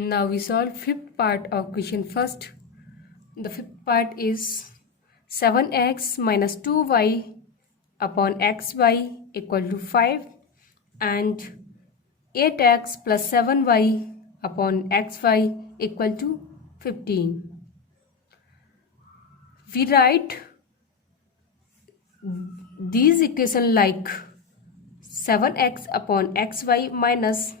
Now we solve fifth part of question first. The fifth part is 7x minus 2y upon xy equal to 5 and 8x plus 7y upon xy equal to 15. We write these equations like 7x upon xy minus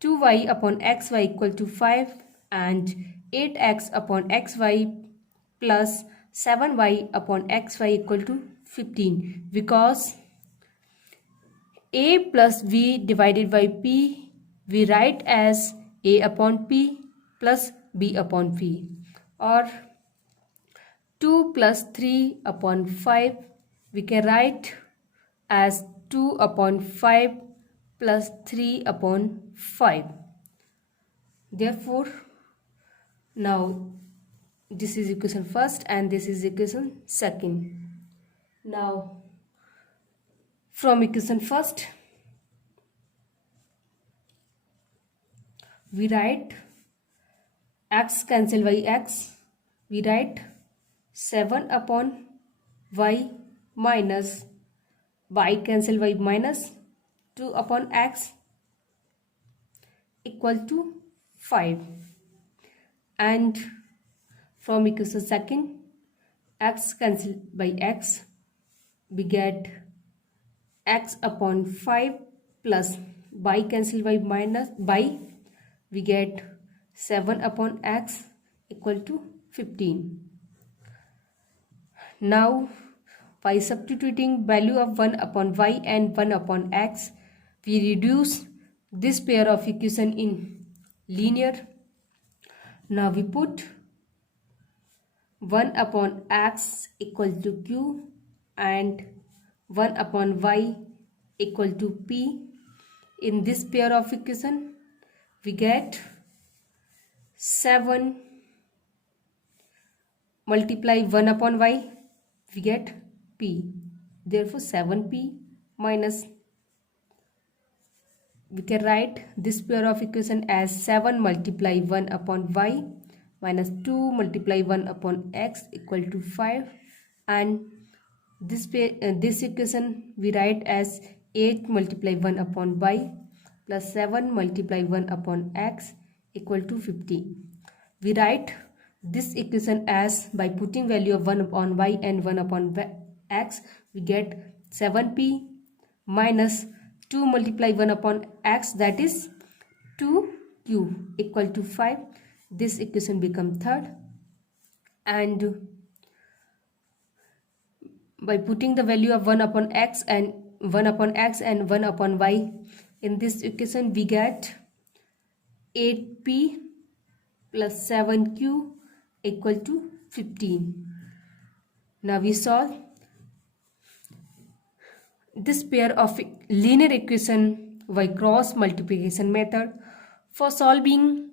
2y upon xy equal to 5 and 8x upon xy plus 7y upon xy equal to 15, because a plus v divided by p we write as a upon p plus b upon p, or 2 plus 3 upon 5 we can write as 2 upon 5 plus 3 upon 5. Therefore, now this is equation first and this is equation second. Now from equation first we write x cancel by x, we write 7 upon y minus y cancel by minus 2 upon x equal to 5, and from equation second x cancel by x we get x upon 5 plus y cancel by minus y we get 7 upon x equal to 15. Now by substituting value of 1 upon y and 1 upon x we reduce this pair of equation in linear. Now we put 1 upon x equal to q and 1 upon y equal to p in this pair of equation. We get 7 multiply 1 upon y we get p. Therefore 7p minus, we can write this pair of equation as 7 multiply 1 upon y minus 2 multiply 1 upon x equal to 5, and this equation we write as 8 multiply 1 upon y plus 7 multiply 1 upon x equal to 50. We write this equation as, by putting value of 1 upon y and 1 upon x we get 7p minus 2 multiply 1 upon x, that is 2q equal to 5. This equation become third, and by putting the value of 1 upon x and 1 upon x and 1 upon y in this equation we get 8p plus 7q equal to 15. Now we solve this pair of linear equation by cross multiplication method. For solving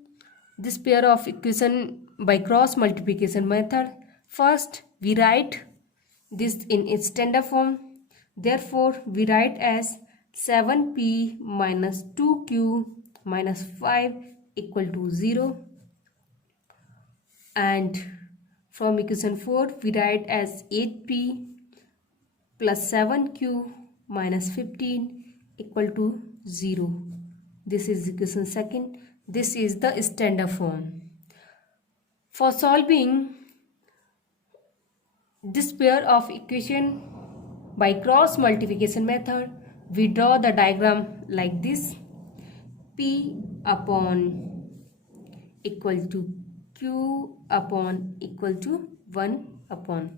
this pair of equation by cross multiplication method, first we write this in its standard form. Therefore we write as 7p minus 2q minus 5 equal to 0, and from equation 4 we write as 8p plus 7q minus 15 equal to 0. This is equation second. This is the standard form. For solving this pair of equation by cross multiplication method, we draw the diagram like this: p upon equal to q upon equal to 1 upon.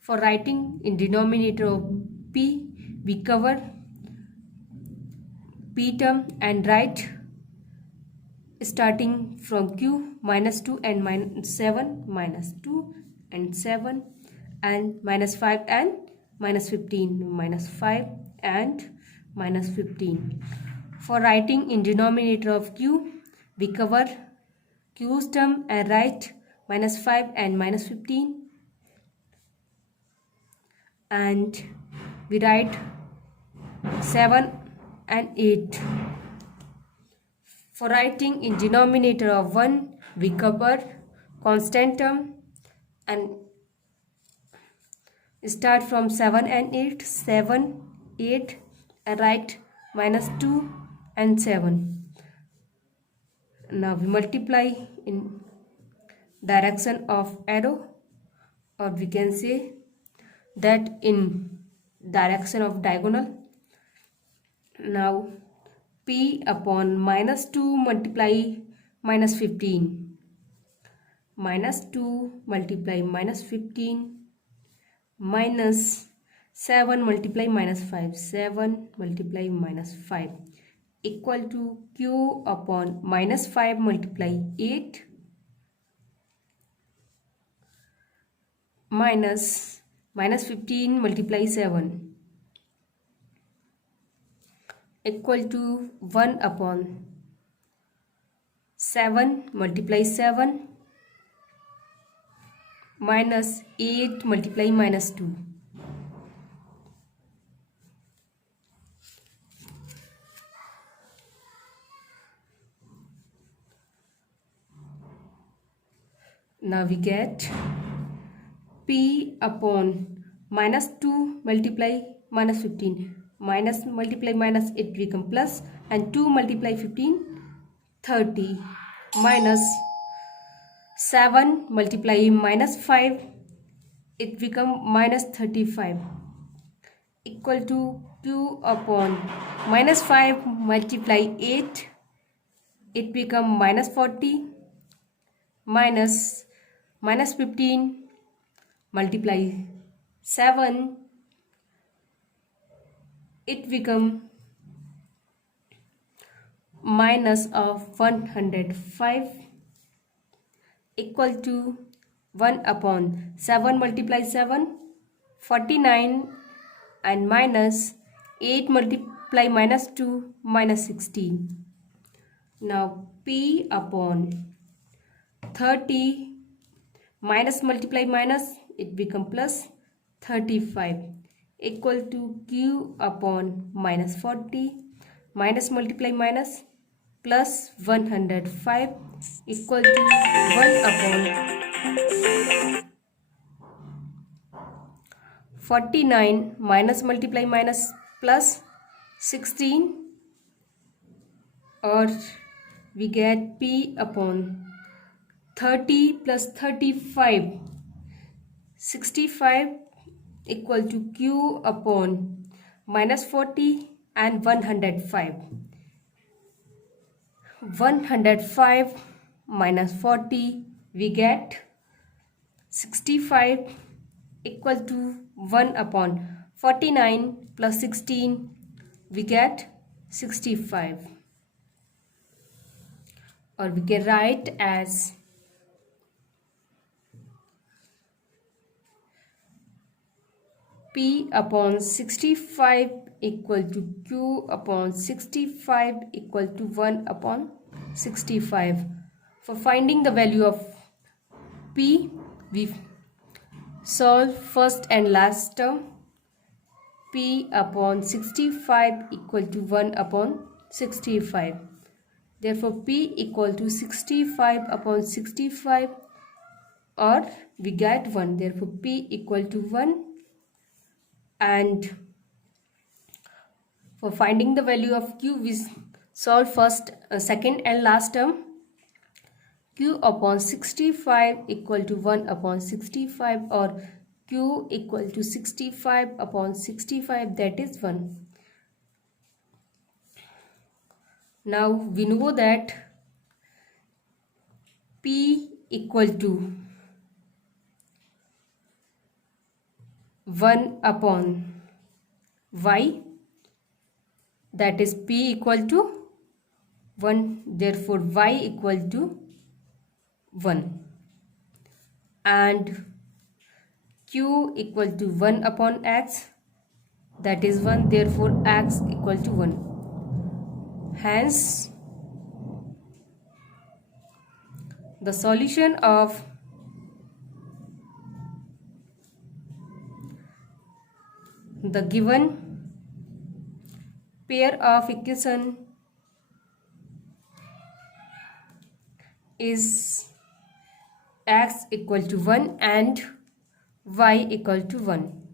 For writing in denominator of p, we cover p term and write starting from q minus 2 and minus 7 minus 2 and 7 and minus 5 and minus 15 minus 5 and minus 15. For writing in denominator of q, we cover q's term and write minus 5 and minus 15, and we write 7 and 8. For writing in denominator of 1, we cover constant term and start from 7 and 8, 7, 8 and write -2 and 7. Now we multiply in direction of arrow, or we can say that in direction of diagonal. Now p upon -2 multiply -15, -2 multiply -15 minus 7 multiply -5, 7 multiply -5 equal to q upon -5 multiply 8 minus -15 multiply 7 equal to 1 upon 7 multiply 7 minus 8 multiply -2. Now we get p upon -2 multiply -15 minus multiply minus it become plus, and 2 multiply 15 30 minus 7 multiply -5 it become -35 equal to q upon -5 multiply 8 it become -40 minus -15 multiply 7 it become minus of 105 equal to 1 upon 7 multiply 7 49 and minus 8 multiply -2 -16. Now p upon 30 minus multiply minus it become plus 35 equal to q upon -40 minus multiply minus plus 105 equal to 1 upon 49 minus multiply minus plus 16, or we get p upon 30 plus 35 65 equal to q upon -40 and 105. 105 minus 40 we get 65 equal to 1 upon 49 plus 16 we get 65, or we can write as p upon 65 equal to q upon 65 equal to 1 upon 65. For finding the value of p, we solve first and last term. P upon 65 equal to 1 upon 65. Therefore, p equal to 65 upon 65, or we get 1. Therefore, p equal to 1. And for finding the value of q, we solve first, second and last term. Q upon 65 equal to 1 upon 65, or q equal to 65 upon 65, that is 1. Now we know that p equal to 1 upon y, that is p equal to 1, therefore y equal to 1, and q equal to 1 upon x, that is 1, therefore x equal to 1. Hence the solution of the given pair of equation is x equal to 1 and y equal to 1.